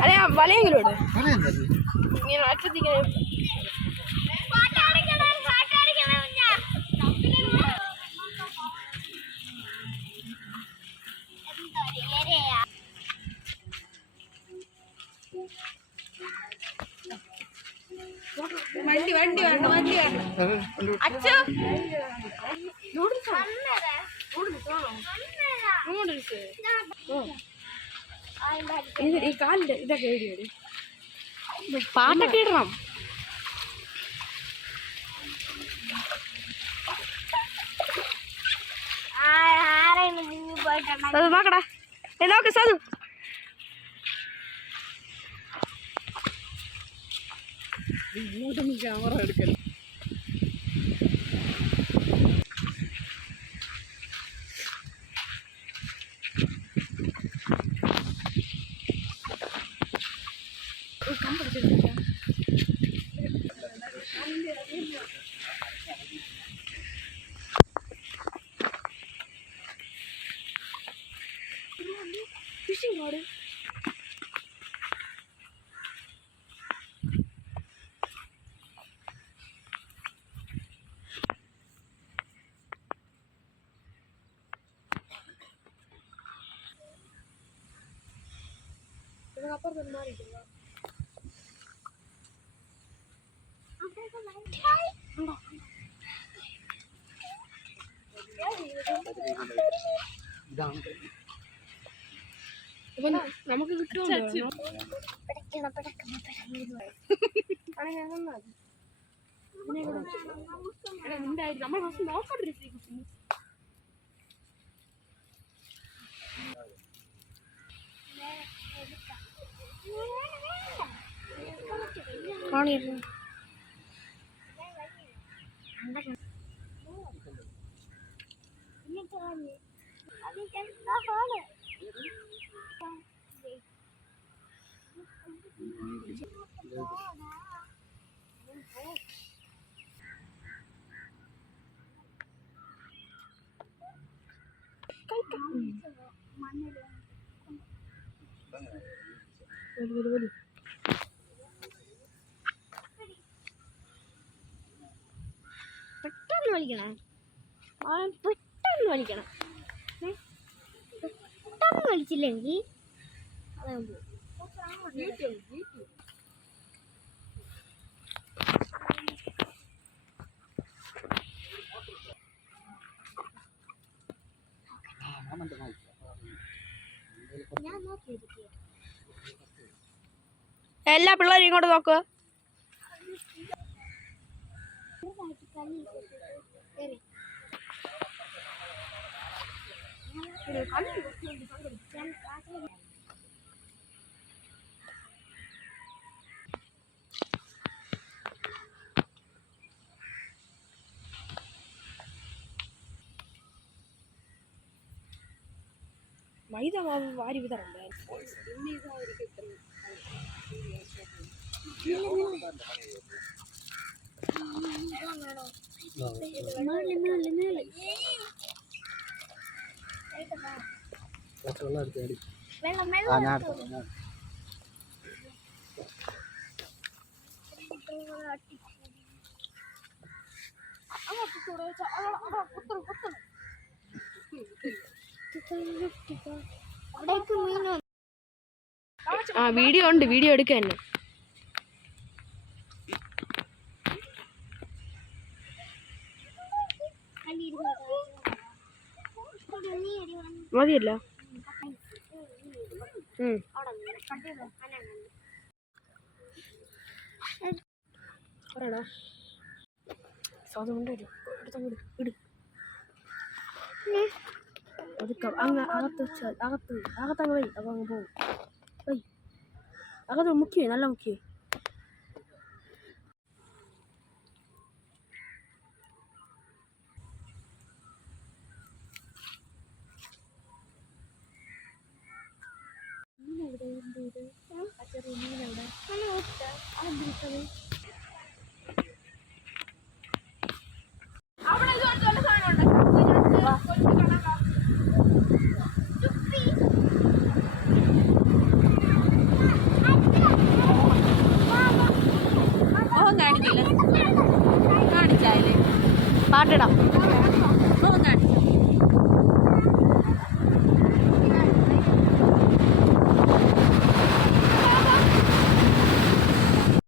അതെ വലയെങ്കിലോട് ഇങ്ങനെ അറ്റത്തിങ്ങനെ വണ്ടി വണ്ടി വേണ്ട വണ്ടി വേണ്ട അച്ഛോ ഈ കാലിന്റെ ഇതൊക്കെ എഴുതി പാട്ടൊക്കെ ഇടണം. നോക്കടാ നോക്ക് സാധു ക്യാമറ എടുക്കൽ ഫിഷിംഗ് റോഡ് അപ്പുറത്ത് മാറിയിട്ടില്ല. നമുക്ക് കിട്ടുമോ നമ്മൾ നോക്കണ്ടേ കാണിയിരുന്നു പെട്ടെന്ന് വലിക്കണം പെട്ടെന്ന് വലിക്കണം പെട്ടെന്ന് വലിച്ചില്ലെങ്കിൽ എല്ലാ പിള്ളേരും ഇങ്ങോട്ട് നോക്കുക. മൈദ വാരി വിതറണ്ടേ ആ വീഡിയോ ഉണ്ട്, വീഡിയോ എടുക്കാൻ തന്നെ മതിയല്ല. പറയടാ അതുകൊണ്ട് ഒതുക്കാം അങ്ങ് അകത്തങ്ങ് പോയി. അപ്പോൾ അങ്ങ് പോകും. അകത്ത് മുക്കിയേ നല്ല മുക്കിയേ.